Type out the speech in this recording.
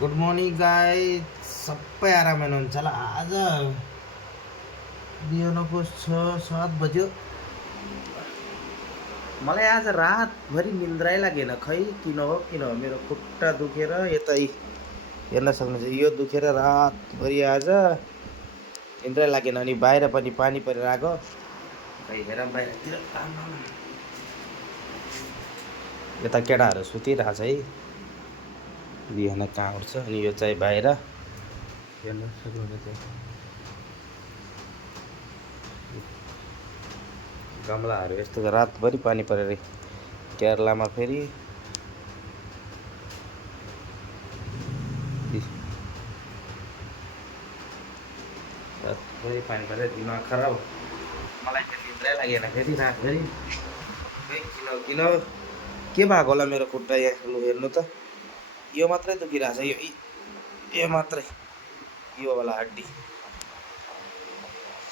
Good morning guys, सबै आराम हुनुहुन्छ होला। आज बिहानको 6-7 बज्यो। मलाई आज रातभरि निन्द्रै लागेन, खै किन हो मेरो खुट्टा दुखेर यतै हेर्न सक्नुहुन्छ, यो दुखेर रातभरि आज निन्द्रै लागेन। अनि बाहिर पनि पानी परेर आएको, खै हेर बाहिरतिर यता केटाहरू सुतिरहेछ है, बिहान कहाँ उठ्छ। अनि यो चाहिँ बाहिर हेर्न सक्नुहुन्छ, गमलाहरू यस्तो रातभरि पानी परेर केरलामा फेरि रातभरि पानी परेर दिमाग खराब। मलाई त निद्रै लागेन फेरि रातभरि, खै किन के भएको होला मेरो खुट्टा। यहाँ लु हेर्नु त, यो मात्रै दुखिरहेछ, यो मात्रै, यो वाला हड्डी।